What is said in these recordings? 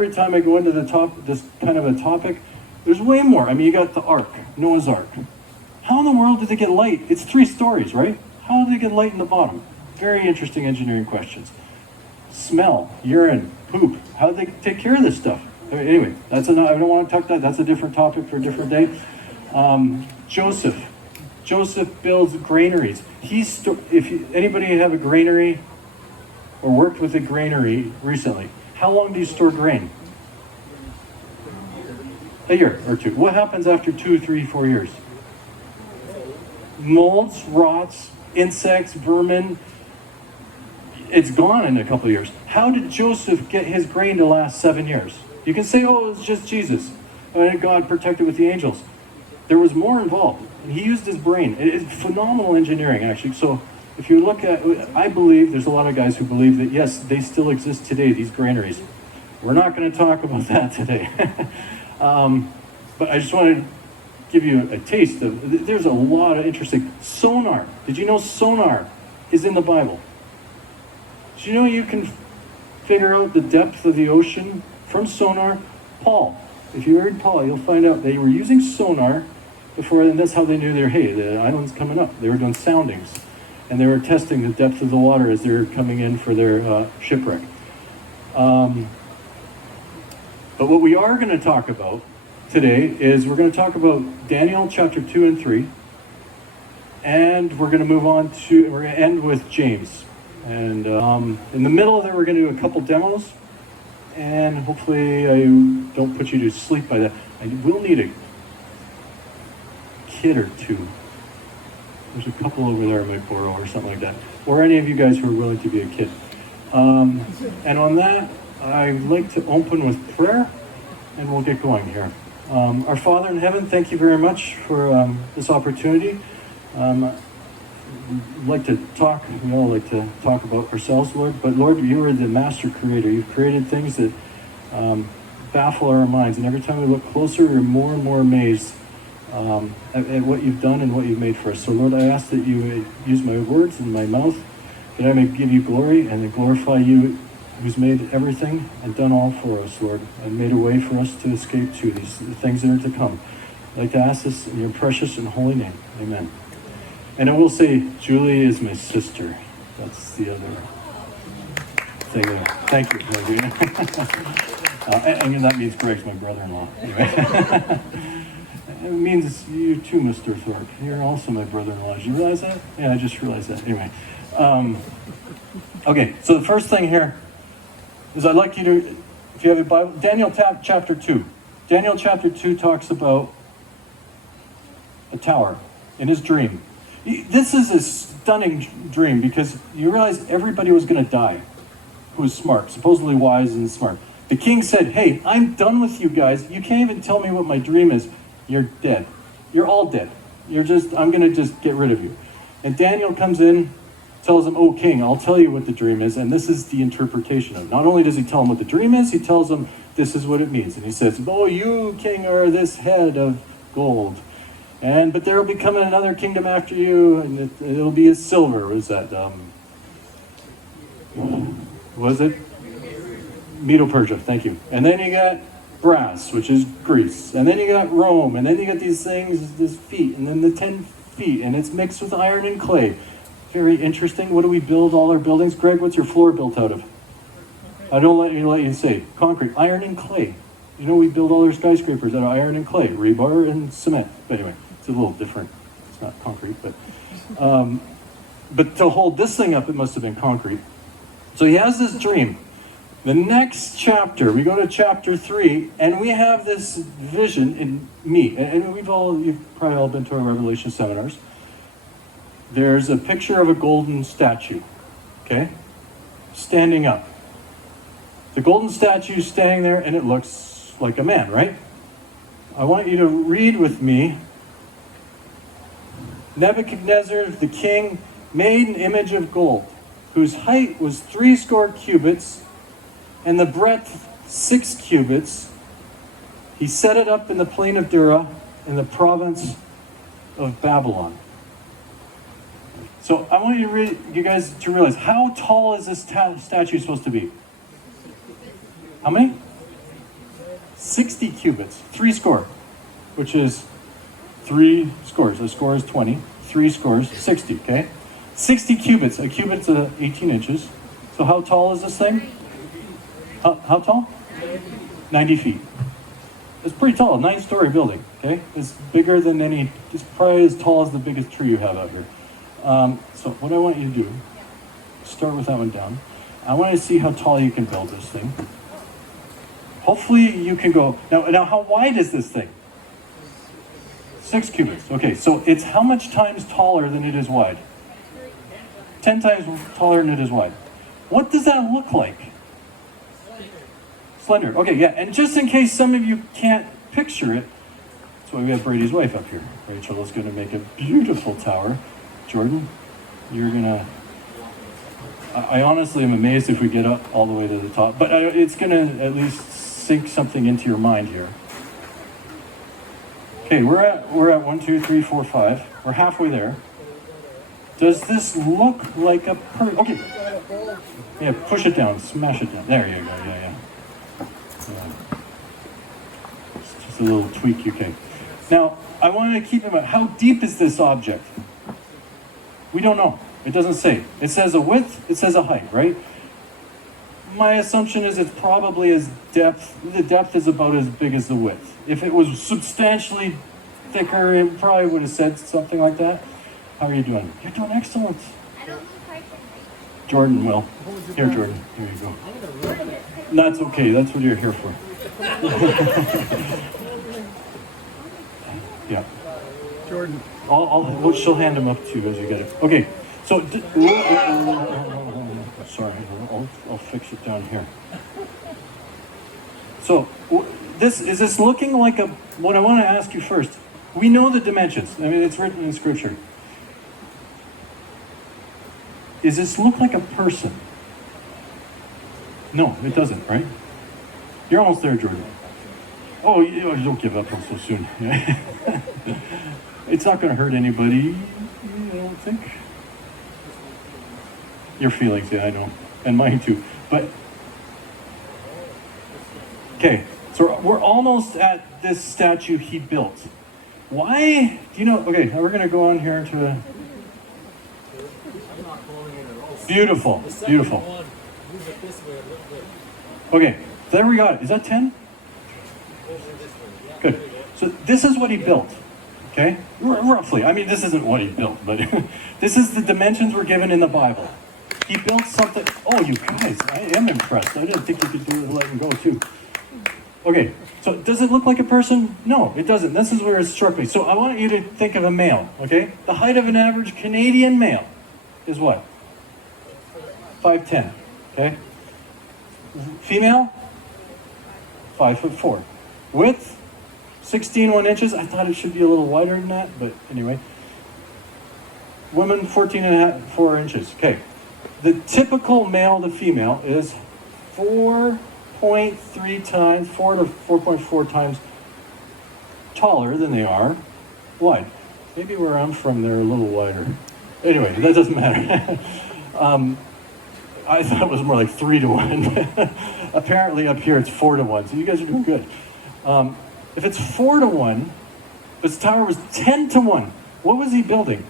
every time I go into this kind of a topic, there's way more. I mean, you got the ark, Noah's ark. How in the world did they get light? It's 3 stories, right? How did they get light in the bottom? Very interesting engineering questions. Smell, urine, poop. How did they take care of this stuff? Anyway, I don't want to talk that. That's a different topic for a different day. Joseph builds granaries. Anybody have a granary or worked with a granary recently? How long do you store grain? A year or 2. What happens after 2, 3, 4 years? Molds, rots, insects, vermin. It's gone in a couple of years. How did Joseph get his grain to last 7 years? You can say, oh, it's just Jesus. And God protected with the angels. There was more involved. He used his brain. It's phenomenal engineering, actually. So if you look at, I believe, there's a lot of guys who believe that, yes, they still exist today, these granaries. We're not going to talk about that today. But I just wanted to give you a taste of, there's a lot of interesting. Sonar. Did you know sonar is in the Bible? Did you know you can figure out the depth of the ocean from sonar? Paul. If you read Paul, you'll find out they were using sonar before, and that's how they knew the island's coming up. They were doing soundings, and they were testing the depth of the water as they were coming in for their shipwreck. But what we are going to talk about today is we're going to talk about Daniel chapter 2 and 3, and we're going to move on to, we're going to end with James. And in the middle of it, we're going to do a couple demos, and hopefully I don't put you to sleep by that. I will need a kid or 2. There's a couple over there I might borrow or something like that. Or any of you guys who are willing to be a kid. And on that, I'd like to open with prayer, and we'll get going here. Our Father in heaven, thank you very much for this opportunity. We like to talk, we all like to talk about ourselves, Lord, but Lord, you are the master creator. You've created things that baffle our minds, and every time we look closer, we're more and more amazed at what you've done and what you've made for us. So Lord, I ask that you use my words and my mouth, that I may give you glory and glorify you who's made everything and done all for us, Lord, and made a way for us to escape to these things that are to come. I'd like to ask this in your precious and holy name. Amen. And I will say, Julie is my sister. That's the other thing. Thank you. And that means Greg's my brother-in-law. Anyway. It means you too, Mr. Thorpe. You're also my brother-in-law. Did you realize that? Yeah, I just realized that. Anyway. Okay, so the first thing here is I'd like you to, if you have a Bible, Daniel chapter 2. Daniel chapter 2 talks about a tower in his dream. This is a stunning dream because you realize everybody was going to die who was smart, supposedly wise and smart. The king said, hey, I'm done with you guys. You can't even tell me what my dream is. You're dead. You're all dead. I'm going to just get rid of you. And Daniel comes in, tells him, oh, king, I'll tell you what the dream is. And this is the interpretation of it. Not only does he tell him what the dream is, he tells him this is what it means. And he says, oh, you, king, are this head of gold. But there will be coming another kingdom after you, and it'll be a silver. What is that? What is it? Medo-Persia, thank you. And then you got brass, which is Greece. And then you got Rome. And then you got these things, this feet, and then the 10 feet. And it's mixed with iron and clay. Very interesting. What do we build all our buildings? Greg, what's your floor built out of? I don't let you say. Concrete, iron and clay. You know, we build all our skyscrapers out of iron and clay, rebar and cement. But anyway, it's a little different. It's not concrete, but to hold this thing up, it must have been concrete. So he has this dream. The next chapter, we go to chapter 3, and we have this vision in me. And you've probably all been to our Revelation seminars. There's a picture of a golden statue, okay, standing up. The golden statue is standing there, and it looks like a man, right? I want you to read with me. Nebuchadnezzar, the king, made an image of gold, whose height was 60 cubits, and the breadth 6 cubits. He set it up in the plain of Dura, in the province of Babylon. So I want you guys to realize, how tall is this statue supposed to be? How many? 60 cubits, 3 score, which is 3 scores. A score is 20, 3 scores, 60, okay? 60 cubits. A cubit's 18 inches. So how tall is this thing? How tall? 90 feet. It's pretty tall, 9-story building, okay? It's bigger than it's probably as tall as the biggest tree you have out here. So what I want you to do, start with that one down. I want to see how tall you can build this thing. Hopefully you can go, now how wide is this thing? 6 cubits, okay, so it's how much times taller than it is wide? 10 times taller than it is wide. What does that look like? Slender, okay, yeah, and just in case some of you can't picture it, that's why we have Brady's wife up here. Rachel is gonna make a beautiful tower. Jordan, you're gonna, I honestly am amazed if we get up all the way to the top, but it's gonna at least sink something into your mind here. Okay, we're at 1, 2, 3, 4, 5. We're halfway there. Does this look like a okay. Yeah, push it down, smash it down. There you go, yeah. It's just a little tweak you can. Now, I want to keep in mind, how deep is this object? We don't know. It doesn't say. It says a width, it says a height, right? My assumption is it's probably the depth is about as big as the width. If it was substantially thicker, it probably would have said something like that. How are you doing? You're doing excellent. I don't look like Jordan will. Here, Jordan. Here you go. That's okay. That's what you're here for. Yeah. Jordan. She'll hand him up to you as you get it. Okay. So, sorry. I'll fix it down here. So, is this looking like what I want to ask you first? We know the dimensions. I mean, it's written in Scripture. Does this look like a person? No, it doesn't, right? You're almost there, Jordan. Oh, you don't give up so soon. It's not going to hurt anybody, I don't think. Your feelings, yeah, I know. And mine too. But, okay, so we're almost at this statue he built. Why? Do you know? Okay, we're going to go on here to beautiful, beautiful. Okay, there we got it. Is that 10? Good. So this is what he built, okay? Roughly. I mean, this isn't what he built, but this is the dimensions we're given in the Bible. He built something. Oh, you guys, I am impressed. I didn't think you could do it, let him go too. Okay, so does it look like a person? No, it doesn't. This is where it struck me. So I want you to think of a male, okay? The height of an average Canadian male is what? 5'10", okay? Female? 5'4". Width? 16 inches. I thought it should be a little wider than that, but anyway. Women, 4 inches. Okay. The typical male to female is 4.3 times, 4 to 4.4 times taller than they are wide. Maybe where I'm from, they're a little wider. Anyway, that doesn't matter. I thought it was more like 3 to 1. Apparently up here it's 4 to 1, so you guys are doing good. If it's 4 to 1, this tower was 10 to 1. What was he building?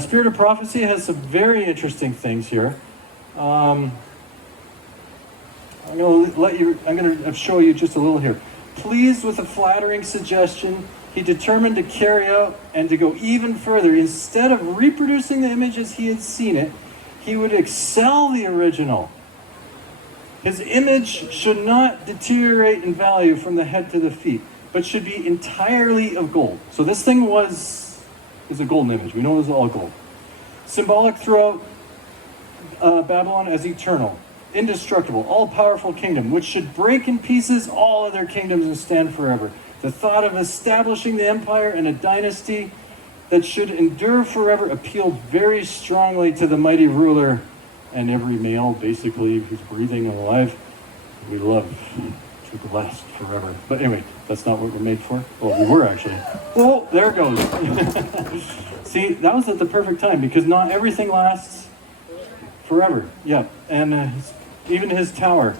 Spirit of Prophecy has some very interesting things here. I'm going to show you just a little here. Pleased with a flattering suggestion, he determined to carry out and to go even further. Instead of reproducing the image as he had seen it, he would excel the original. His image should not deteriorate in value from the head to the feet, but should be entirely of gold. So this thing is a golden image. We know it was all gold. Symbolic throughout Babylon as eternal, indestructible, all-powerful kingdom, which should break in pieces all other kingdoms and stand forever. The thought of establishing the empire and a dynasty that should endure forever appealed very strongly to the mighty ruler and every male, basically, who's breathing and alive. We love to blessed forever. But anyway, that's not what we're made for. Well, we were actually. Oh, there it goes. See, that was at the perfect time because not everything lasts forever. Yeah, and even his tower.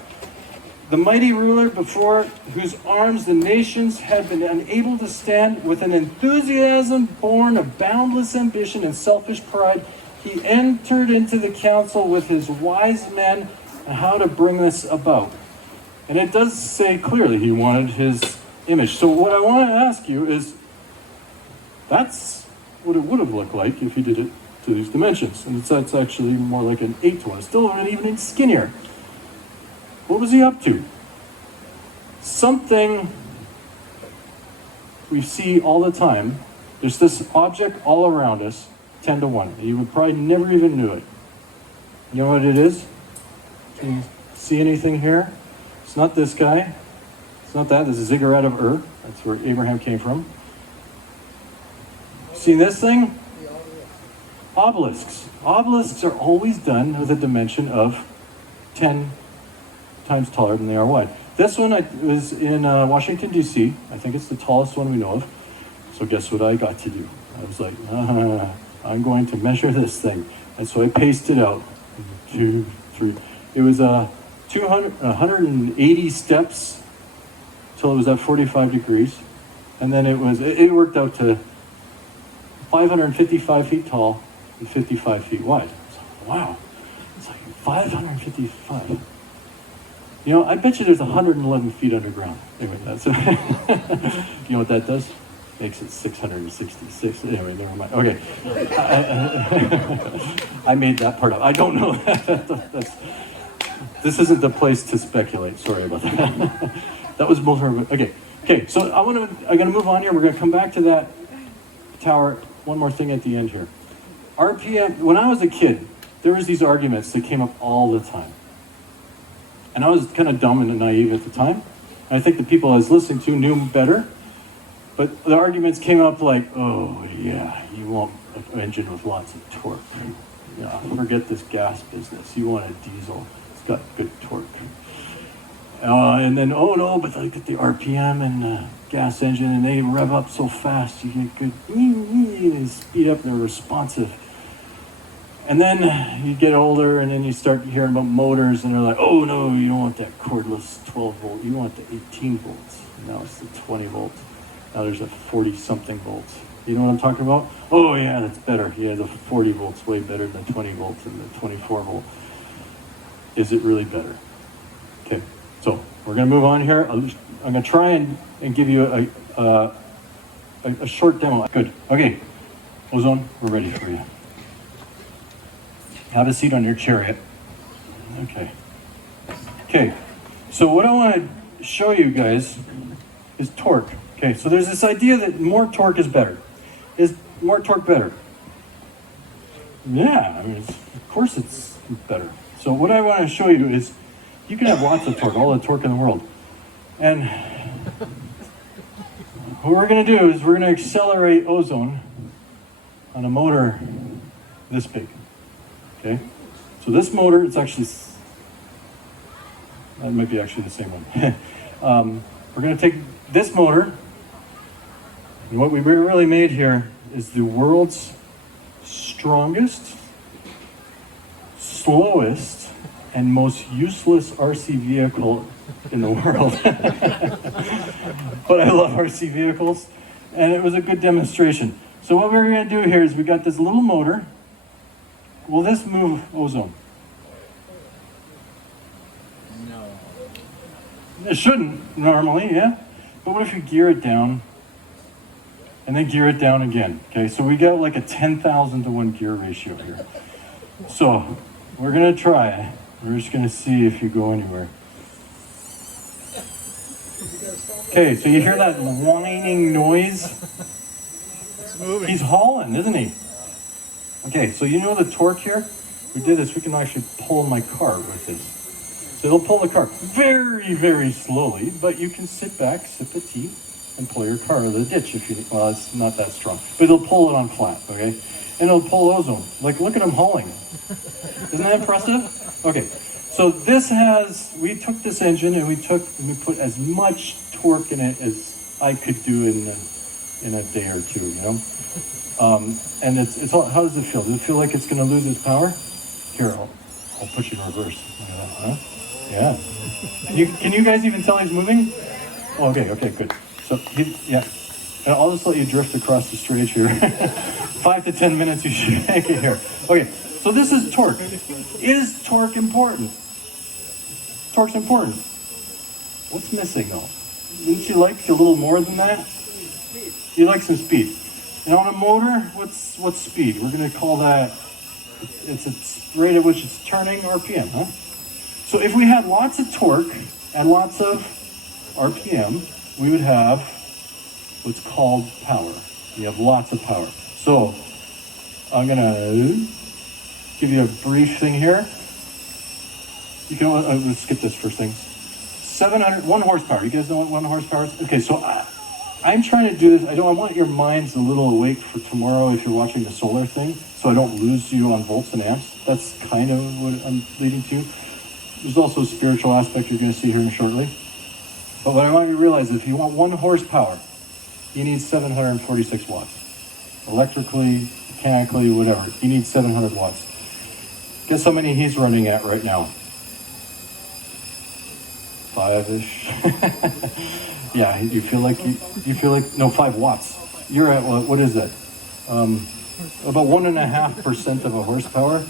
The mighty ruler before whose arms the nations had been unable to stand, with an enthusiasm born of boundless ambition and selfish pride, he entered into the council with his wise men on how to bring this about. And it does say clearly he wanted his image. So what I want to ask you is, that's what it would have looked like if he did it to these dimensions. And it's actually more like an 8 to 1. It's still even skinnier. What was he up to? Something we see all the time. There's this object all around us, 10 to 1. You would probably never even knew it. You know what it is? Can you see anything here? It's not this guy. It's not that. This is ziggurat of Ur. That's where Abraham came from. See this thing? Obelisks. Obelisks are always done with a dimension of 10 times taller than they are wide. This one was in Washington, D.C. I think it's the tallest one we know of. So guess what I got to do? I was like, I'm going to measure this thing. And so I paced it out. 2, 3. It was 180 steps till it was at 45 degrees. And then it worked out to 555 feet tall and 55 feet wide. Wow. It's like 555. You know, I bet you there's 111 feet underground. Anyway, that's you know what that does? Makes it 666. Anyway, never mind. Okay. I made that part up. I don't know. This isn't the place to speculate. Sorry about that. That was most of it. Okay. So I'm gonna move on here. We're gonna come back to that tower. One more thing at the end here. RPM. When I was a kid, there was these arguments that came up all the time. And I was kind of dumb and naive at the time. And I think the people I was listening to knew better. But the arguments came up like, oh, yeah, you want an engine with lots of torque. Yeah, forget this gas business. You want a diesel. It's got good torque. And then, oh, no, but look at the RPM and gas engine, and they rev up so fast. You get good, they speed up, they're responsive. And then you get older, and then you start hearing about motors, and they're like, oh, no, you don't want that cordless 12 volt. You want the 18 volts. Now it's the 20 volts. Now there's a 40-something volts. You know what I'm talking about? Oh, yeah, that's better. Yeah, the 40 volts way better than 20 volts and the 24 volt. Is it really better? Okay, so we're going to move on here. I'm going to try and give you a short demo. Good. Okay, Ozone, we're ready for you. Have a seat on your chariot. Okay, so what I want to show you guys is torque. Okay, so there's this idea that more torque is better. Is more torque better? Yeah, I mean, of course it's better. So what I want to show you is you can have lots of torque, all the torque in the world. And what we're going to do is we're going to accelerate Ozone on a motor this big. Okay, so this motor, it's actually, that might be actually the same one. We're going to take this motor, and what we really made here is the world's strongest, slowest, and most useless RC vehicle in the world. But I love RC vehicles, and it was a good demonstration. So what we're going to do here is we got this little motor. Will this move Ozone? No. It shouldn't normally, yeah? But what if you gear it down and then gear it down again? Okay, so we got like a 10,000 to 1 gear ratio here. So we're going to try it. We're just going to see if you go anywhere. Okay, so you hear that whining noise? It's moving. He's hauling, isn't he? Okay, so you know the torque here? We did this, we can actually pull my car with this. So it'll pull the car very, very slowly, but you can sit back, sip a tea, and pull your car out of the ditch if you, well, it's not that strong. But it'll pull it on flat, okay? And it'll pull Ozone. Like, look at him hauling. Isn't that impressive? Okay, so this has, we took this engine and we put as much torque in it as I could do in a day or two, you know? And it's all, how does it feel? Does it feel like it's going to lose its power? Here, I'll put you in reverse. Huh? Yeah. Can you guys even tell he's moving? Oh, okay, good. So, yeah. And I'll just let you drift across the stage here. 5 to 10 minutes you should make it here. Okay, so this is torque. Is torque important? Torque's important. What's missing though? Wouldn't you like a little more than that? You like some speed. And on a motor, what's speed? We're going to call that, it's a rate at which it's turning, RPM, huh? So if we had lots of torque and lots of RPM, we would have what's called power. We have lots of power. So I'm going to give you a brief thing here. You can let's skip this first thing. 1 horsepower. You guys know what 1 horsepower is? Okay, so I'm trying to do this. I want your minds a little awake for tomorrow if you're watching the solar thing, so I don't lose you on volts and amps. That's kind of what I'm leading to. There's also a spiritual aspect you're going to see here shortly. But what I want you to realize is if you want 1 horsepower, you need 746 watts. Electrically, mechanically, whatever. You need 700 watts. Guess how many he's running at right now? 5-ish. Yeah, you feel like no, 5 watts. You're at what is that? About 1.5% of a horsepower.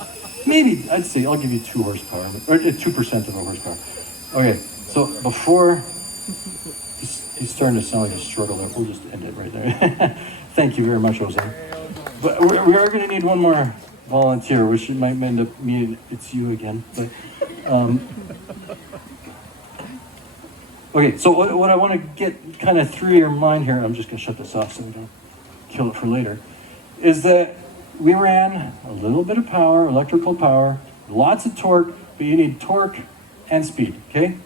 Maybe I'd say I'll give you 2 horsepower, or 2% of a horsepower. Okay, so before he's starting to sound like a struggle there. We'll just end it right there. Thank you very much, Jose. But we are going to need one more volunteer, which might end up meaning it's you again. But okay, so what I want to get kind of through your mind here, I'm just going to shut this off so we don't kill it for later, is that we ran a little bit of power, electrical power, lots of torque, but you need torque and speed, okay?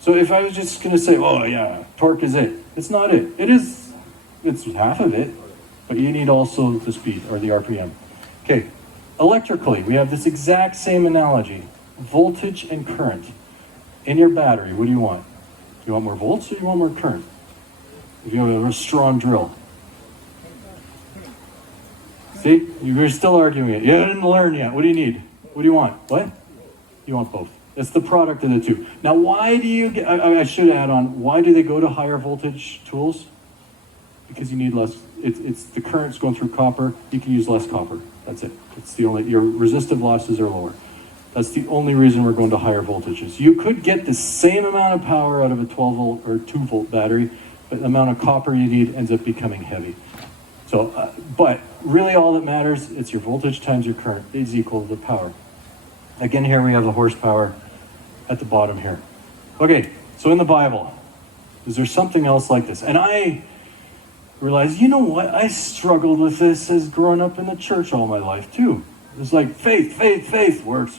So if I was just going to say, oh yeah, torque is it. It's not it. It's half of it, but you need also the speed or the RPM. Okay, electrically, we have this exact same analogy. Voltage and current. In your battery, what do you want? You want more volts or you want more current? If you have a strong drill. See, you're still arguing it. You didn't learn yet. What do you need? What do you want? What? You want both. It's the product of the two. Now, why do you get, I should add on, why do they go to higher voltage tools? Because you need less, it's the current's going through copper, you can use less copper. That's it. It's the only, your resistive losses are lower. That's the only reason we're going to higher voltages. You could get the same amount of power out of a 12 volt or 2 volt battery, but the amount of copper you need ends up becoming heavy. So, but really all that matters, it's your voltage times your current is equal to the power. Again, here we have the horsepower at the bottom here. Okay, so in the Bible, is there something else like this? And I realized, you know what? I struggled with this as growing up in the church all my life too. It's like faith, works.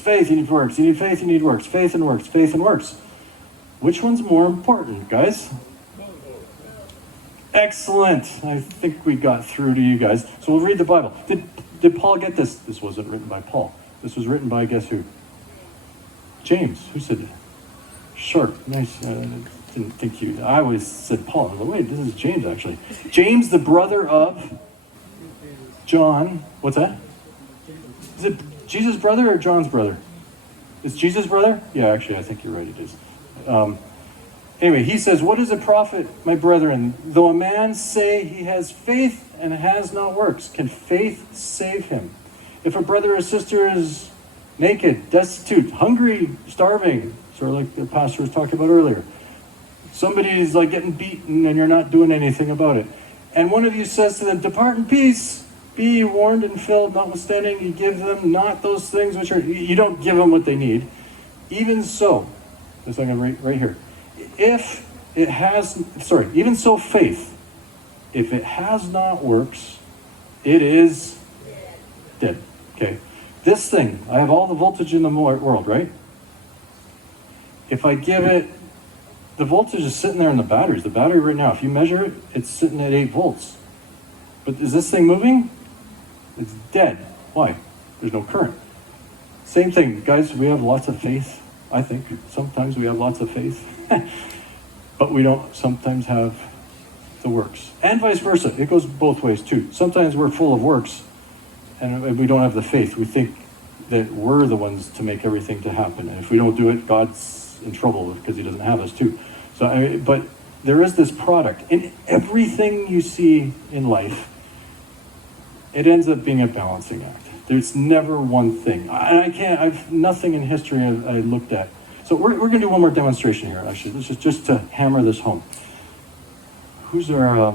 Faith, you need works. You need faith, you need works. Faith and works. Which one's more important, guys? Excellent. I think we got through to you guys. So we'll read the Bible. Did Paul get this? This wasn't written by Paul. This was written by, guess who? James. Who said that? Sharp. Nice. Didn't think you. I always said Paul. But wait, this is James actually. James, the brother of John. What's that? Is it Jesus' brother or John's brother? It's Jesus' brother? Yeah, actually, I think you're right, it is. Anyway, he says, what is a prophet, my brethren? Though a man say he has faith and has not works, can faith save him? If a brother or sister is naked, destitute, hungry, starving, sort of like the pastor was talking about earlier, somebody's like getting beaten and you're not doing anything about it, and one of you says to them, depart in peace, be warned and filled, notwithstanding you give them not those things which are, you don't give them what they need. Even so, this I'm going to right here. Even so faith, if it has not works, it is dead. Okay. This thing, I have all the voltage in the world, right? If I give it, the voltage is sitting there in the batteries. The battery right now, if you measure it, it's sitting at 8 volts. But is this thing moving? It's dead. Why? There's no current. Same thing, guys, we have lots of faith, I think. Sometimes we have lots of faith. But we don't sometimes have the works. And vice versa. It goes both ways too. Sometimes we're full of works and we don't have the faith. We think that we're the ones to make everything to happen. And if we don't do it, God's in trouble because he doesn't have us too. So, but there is this product. In everything you see in life, it ends up being a balancing act. There's never one thing. I've nothing in history I looked at. So we're going to do one more demonstration here, actually. This is just to hammer this home. Who's our,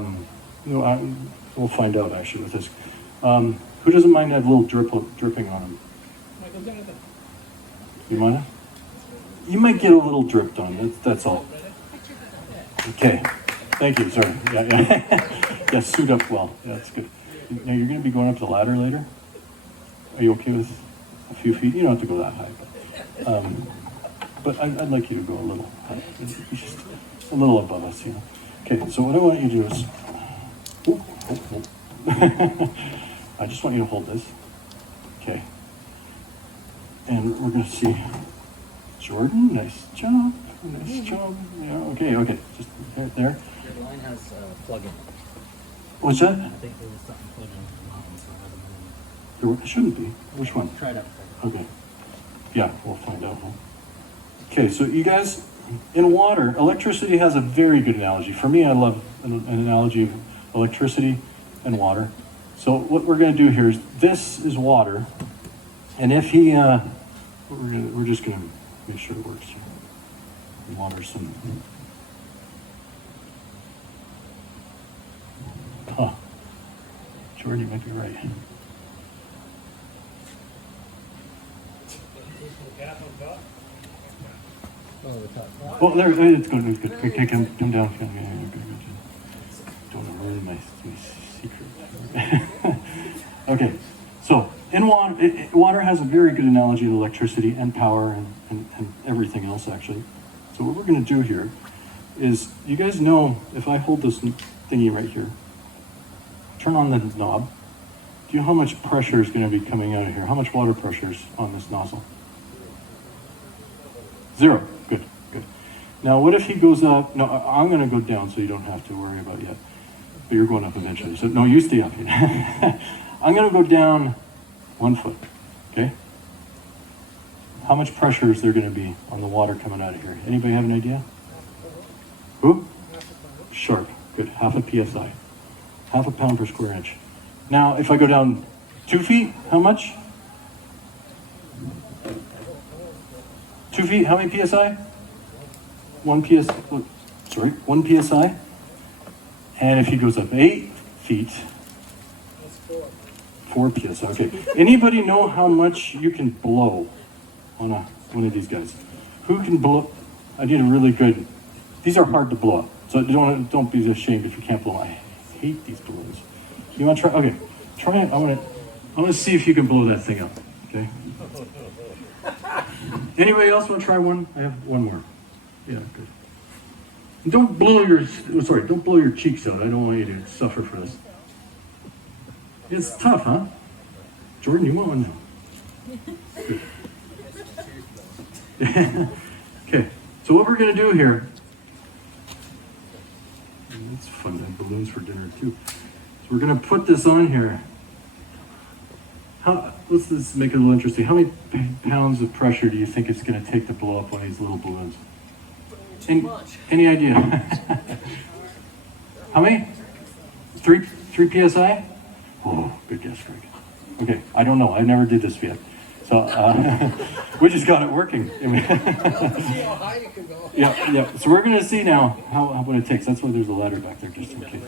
we'll find out actually with this. Who doesn't mind that little dripping on them? You mind? You might get a little dripped on, that's all. Okay, thank you, sorry. Yeah, suit up well, yeah, that's good. Now you're going to be going up the ladder later? Are you okay with a few feet? You don't have to go that high. But I'd like you to go a little high. Just a little above us, Okay, so what I want you to do is... I just want you to hold this. Okay. And we're going to see... Jordan, nice job. Nice job. Yeah, okay. Just there. Your line has a plug-in. What's that? I think there was something plug-in. There shouldn't be. Which one? Try it out. Okay. Yeah, we'll find out. Okay, so you guys, in water, electricity has a very good analogy. For me, I love an analogy of electricity and water. So what we're going to do here is, this is water, and if he, we're just going to make sure it works here. Water's some... Jordan, you might be right. Well, there, it's good. Okay, come down. Good. Don't want to ruin my secret. Okay, so in water, water has a very good analogy to electricity and power and everything else, actually. So what we're going to do here is, you guys know, if I hold this thingy right here, turn on the knob, do you know how much pressure is going to be coming out of here? How much water pressure is on this nozzle? 0. Good. Now, what if he goes up? No, I'm going to go down so you don't have to worry about it yet. But you're going up eventually. So, no, you stay up here. I'm going to go down 1 foot, okay? How much pressure is there going to be on the water coming out of here? Anybody have an idea? Who? Sharp. Good. Half a PSI. Half a pound per square inch. Now, if I go down 2 feet, how much? 2 feet, how many PSI? 1 PSI. And if he goes up 8 feet, 4 PSI. Okay. Anybody know how much you can blow on one of these guys? Who can blow? I need a really good... These are hard to blow up. So don't be ashamed if you can't blow. I hate these balloons. You want to try? Okay. Try it. I want to see if you can blow that thing up. Okay. Anybody else want to try one? I have one more. Yeah, good. And don't blow your cheeks out. I don't want you to suffer for this. It's tough, huh? Jordan, you want one now? Okay, so what we're going to do here, it's fun to have balloons for dinner too. So we're going to put this on here. Let's just make it a little interesting. How many pounds of pressure do you think it's going to take to blow up one of these little balloons? Any idea? How many? 3 PSI? Oh, good guess, Greg. Okay, I don't know. I never did this yet. So we just got it working. Yeah. So we're going to see now what it takes. That's why there's a ladder back there, just in case.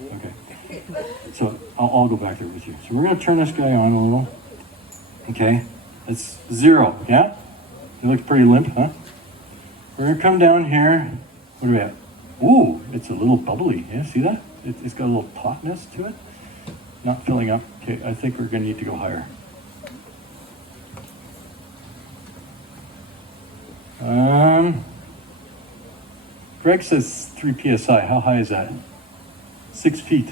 Okay. So I'll go back there with you. So we're going to turn this guy on a little. Okay. That's 0. Yeah? It looks pretty limp, huh? We're going to come down here. What are we at? Ooh, it's a little bubbly. Yeah, see that? It's got a little tautness to it. Not filling up. Okay, I think we're going to need to go higher. Greg says 3 PSI. How high is that? 6 feet.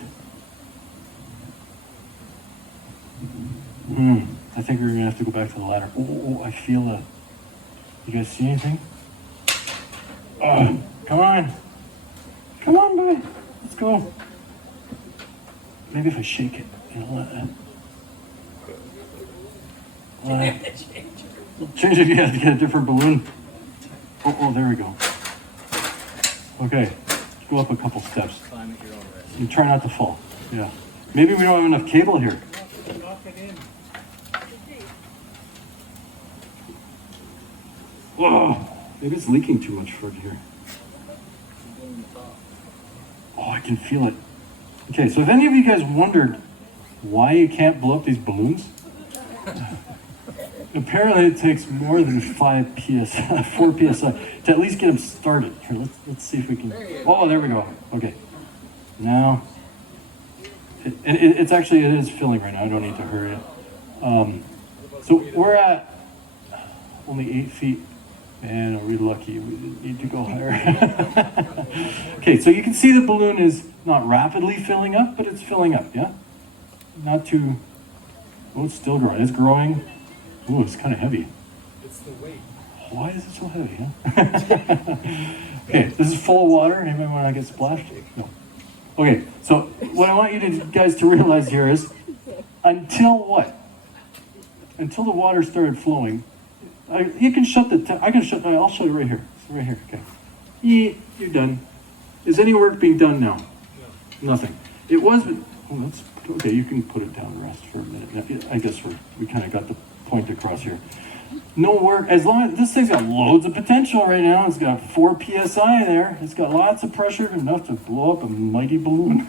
I think we're going to have to go back to the ladder. Oh, I feel a... You guys see anything? Come on. Come on, boy. Let's go. Maybe if I shake it, Change it, yeah, to get a different balloon. Oh, there we go. Okay, go up a couple steps. Climb at your own risk. And try not to fall. Yeah. Maybe we don't have enough cable here. Whoa, maybe it's leaking too much for it here. Oh, I can feel it. Okay, so if any of you guys wondered why you can't blow up these balloons, apparently it takes more than 5 psi, 4 psi to at least get them started. Here, let's see if we can. Oh, there we go. Okay. Now, it's actually, it is filling right now. I don't need to hurry it. So we're at only 8 feet. Man, are we lucky? We need to go higher. Okay, so you can see the balloon is not rapidly filling up, but it's filling up, yeah? Not too, oh, it's still growing. It's growing. Oh, it's kind of heavy. It's the weight. Why is it so heavy, huh? Okay, this is full of water. Anybody want to get splashed? No. Okay, so what I want you guys to realize here is, until what? Until the water started flowing, you can shut I'll show you right here. Right here, okay. You're done. Is any work being done now? No. Nothing. It was, okay, you can put it down and rest for a minute. I guess we kind of got the point across here. No work, as long as, this thing's got loads of potential right now. It's got 4 psi there. It's got lots of pressure, enough to blow up a mighty balloon.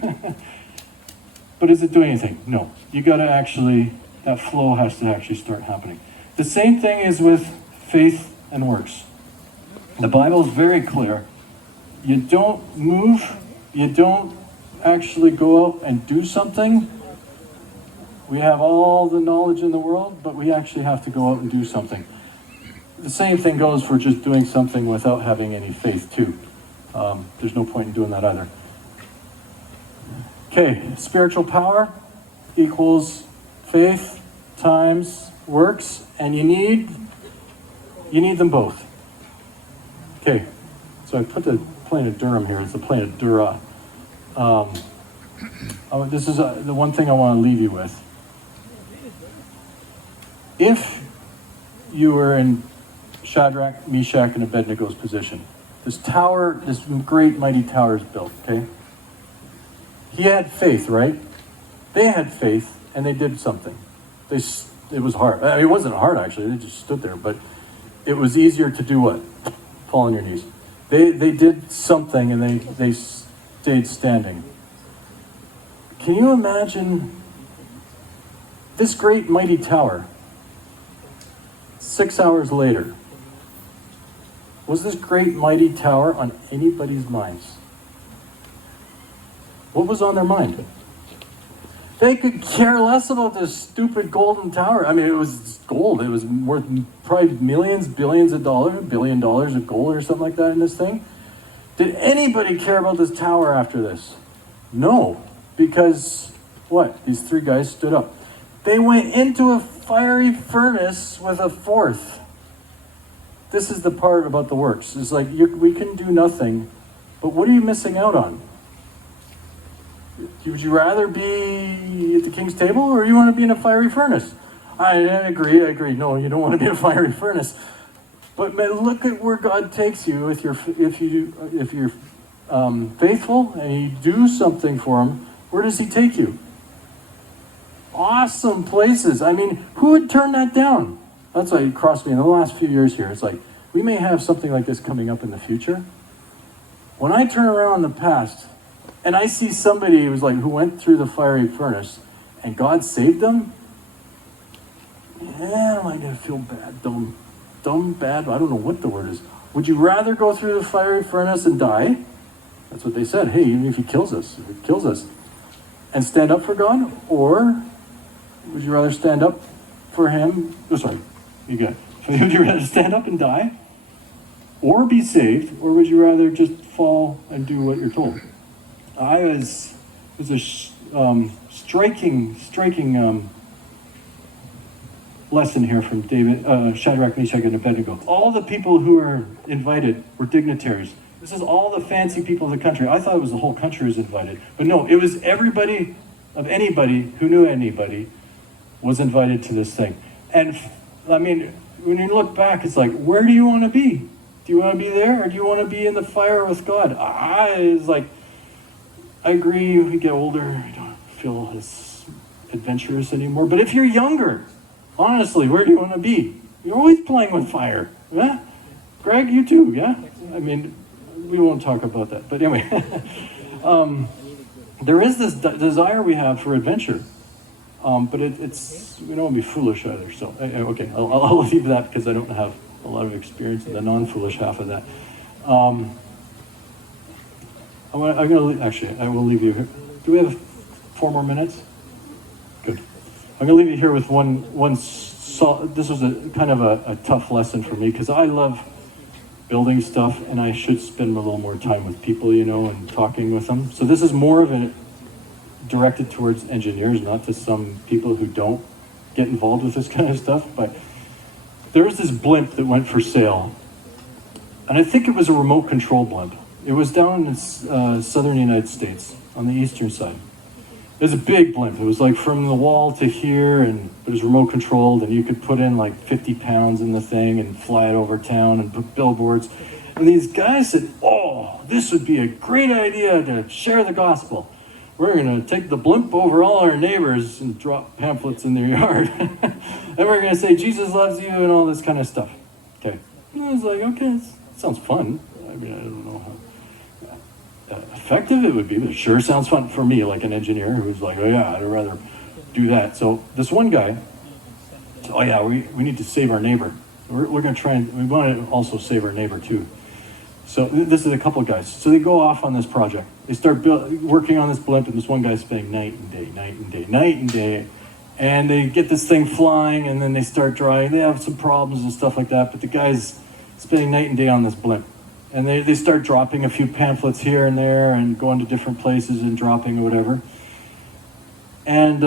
But is it doing anything? No. You gotta actually, that flow has to actually start happening. The same thing is with faith and works. The Bible is very clear. You don't move, you don't actually go out and do something. We have all the knowledge in the world, but we actually have to go out and do something. The same thing goes for just doing something without having any faith too. There's no point in doing that either. Okay, spiritual power equals faith times works, and you need them both. Okay, so I put the plane of Durham here. It's the plane of Dura. This is the one thing I want to leave you with. If you were in Shadrach, Meshach, and Abednego's position, this tower, this great mighty tower is built, okay? He had faith, right? They had faith, and they did something. It was hard. I mean, it wasn't hard, actually. They just stood there. But it was easier to do what? Fall on your knees. They did something, and they stayed standing. Can you imagine this great mighty tower? 6 hours later, was this great mighty tower on anybody's minds? What was on their mind? They could care less about this stupid golden tower. I mean, it was gold. It was worth probably millions, billions of dollars, $1 billion of gold or something like that in this thing. Did anybody care about this tower after this? No, because what? These 3 guys stood up. They went into a fiery furnace with a 4th. This is the part about the works. It's like we can do nothing, but what are you missing out on? Would you rather be at the king's table, or you want to be in a fiery furnace? I agree. No, you don't want to be in a fiery furnace. But man, look at where God takes you if you're faithful and you do something for Him. Where does He take you? Awesome places. I mean, who would turn that down? That's why it crossed me in the last few years here. It's like we may have something like this coming up in the future. When I turn around in the past, and I see somebody who went through the fiery furnace and God saved them, yeah, I'm gonna feel bad, dumb, bad. I don't know what the word is. Would you rather go through the fiery furnace and die? That's what they said. Hey, even if He kills us, and stand up for God, or would you rather stand up for Him? Oh, sorry, you got it. Would you rather stand up and die, or be saved, or would you rather just fall and do what you're told? It was a striking lesson here from Shadrach, Meshach, and Abednego. All the people who were invited were dignitaries. This is all the fancy people of the country. I thought it was the whole country was invited. But no, it was everybody of anybody who knew anybody was invited to this thing. And I mean, when you look back, it's like, where do you want to be? Do you want to be there, or do you want to be in the fire with God? It's like, I agree, we get older, I don't feel as adventurous anymore. But if you're younger, honestly, where do you want to be? You're always playing with fire. Yeah? Greg, you too, yeah? I mean, we won't talk about that. But anyway, there is this desire we have for adventure. But it's, we don't want to be foolish either. So, okay, I'll leave that because I don't have a lot of experience in the non-foolish half of that. I will leave you here. Do we have 4 more minutes? Good. I'm going to leave you here with this was a kind of a tough lesson for me because I love building stuff and I should spend a little more time with people, and talking with them. So this is more of a directed towards engineers, not to some people who don't get involved with this kind of stuff. But there was this blimp that went for sale, and I think it was a remote control blimp. It was down in southern United States on the eastern side. It was a big blimp. It was like from the wall to here, and it was remote controlled, and you could put in like 50 pounds in the thing and fly it over town and put billboards. And these guys said, oh, this would be a great idea to share the gospel. We're going to take the blimp over all our neighbors and drop pamphlets in their yard. And we're going to say, Jesus loves you and all this kind of stuff. Okay. And I was like, okay, sounds fun. I mean, I don't know how effective it would be, but it sure sounds fun for me, like an engineer who's like, oh yeah, I'd rather do that. So this one guy said, oh yeah, we need to save our neighbor. We're going to try and, we want to also save our neighbor too. So this is a couple of guys. So they go off on this project. They start working on this blimp, and this one guy's spending night and day. And they get this thing flying, and then they start drying. They have some problems and stuff like that, but the guy's spending night and day on this blimp. And they start dropping a few pamphlets here and there and going to different places and dropping or whatever. And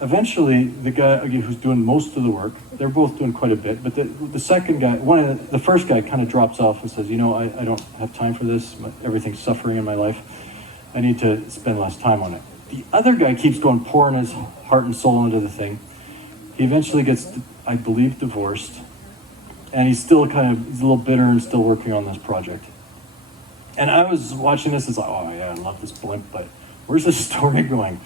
eventually, the guy who's doing most of the work, they're both doing quite a bit, but the second guy, the first guy kind of drops off and says, I don't have time for this. Everything's suffering in my life. I need to spend less time on it. The other guy keeps going, pouring his heart and soul into the thing. He eventually gets, I believe, divorced. And he's still he's a little bitter and still working on this project. And I was watching this, it's like, oh yeah, I love this blimp, but where's this story going?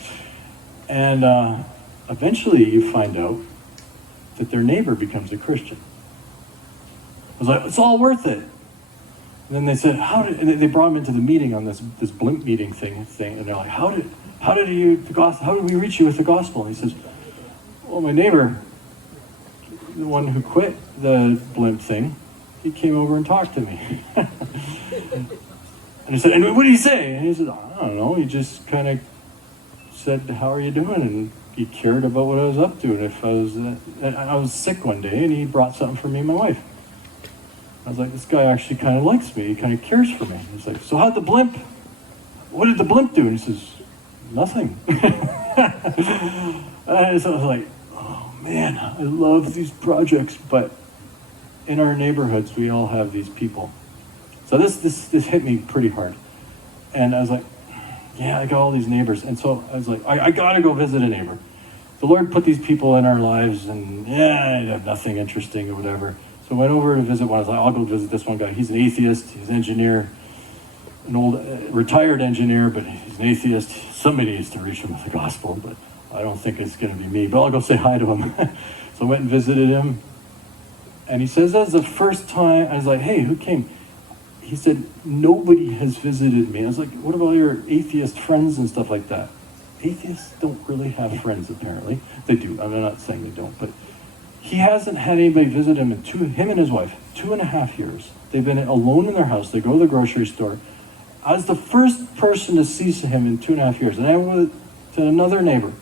And eventually you find out that their neighbor becomes a Christian. I was like, it's all worth it. And then they said, and they brought him into the meeting on this blimp meeting thing, and they're like, how did we reach you with the gospel? And he says, well, my neighbor, the one who quit the blimp thing, he came over and talked to me. And I said, and what did he say? And he said, I don't know, he just kind of said, how are you doing? And he cared about what I was up to. And if I was sick one day, and he brought something for me and my wife. I was like, this guy actually kind of likes me. He kind of cares for me. He's like, so what did the blimp do? And he says, nothing. And so I was like, oh man, I love these projects, but in our neighborhoods, we all have these people. So this hit me pretty hard. And I was like, yeah, I got all these neighbors. And so I was like, I gotta go visit a neighbor. The Lord put these people in our lives, and yeah, I have nothing interesting or whatever. So I went over to visit one. I was like, I'll go visit this one guy. He's an atheist. He's an engineer, an old retired engineer, but he's an atheist. Somebody needs to reach him with the gospel, but I don't think it's going to be me. But I'll go say hi to him. So I went and visited him. And he says, that's the first time. I was like, hey, who came? He said, nobody has visited me. I was like, what about your atheist friends and stuff like that? Atheists don't really have friends, apparently. They do. I'm not saying they don't, but he hasn't had anybody visit him him and his wife, 2.5 years. They've been alone in their house. They go to the grocery store. I was the first person to see him in 2.5 years. And I went to another neighbor.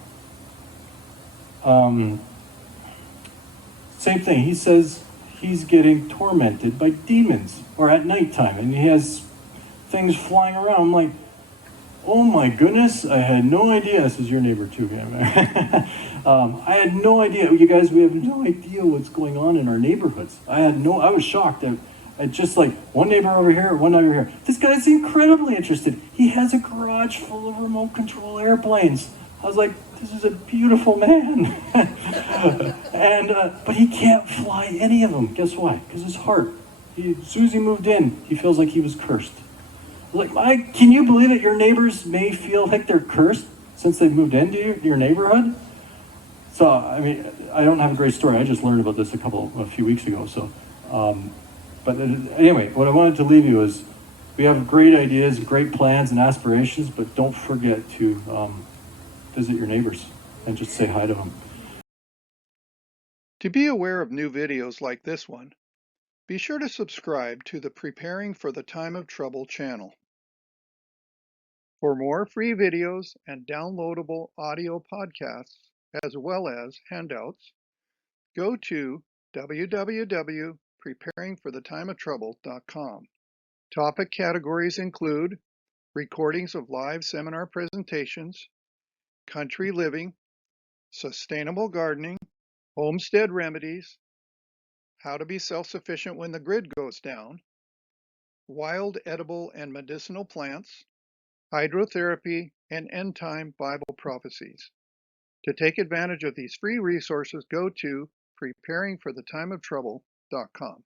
Same thing. He says he's getting tormented by demons, or at nighttime, and he has things flying around. I'm like, oh my goodness, I had no idea. This is your neighbor too. I had no idea. You guys, we have no idea what's going on in our neighborhoods. I was shocked. I just like one neighbor over here, one over here. This guy's incredibly interested. He has a garage full of remote control airplanes. I was like, this is a beautiful man. And but he can't fly any of them. Guess why? Because his heart. As soon as he moved in, he feels like he was cursed. Like, can you believe it? Your neighbors may feel like they're cursed since they've moved into your neighborhood. So, I mean, I don't have a great story. I just learned about this a few weeks ago. So, but anyway, what I wanted to leave you is, we have great ideas, great plans and aspirations, but don't forget to visit your neighbors and just say hi to them. To be aware of new videos like this one, be sure to subscribe to the Preparing for the Time of Trouble channel. For more free videos and downloadable audio podcasts, as well as handouts, go to www.preparingforthetimeoftrouble.com. Topic categories include recordings of live seminar presentations, country living, sustainable gardening, homestead remedies, how to be self-sufficient when the grid goes down, wild edible and medicinal plants, hydrotherapy, and end-time Bible prophecies. To take advantage of these free resources, go to preparingforthetimeoftrouble.com.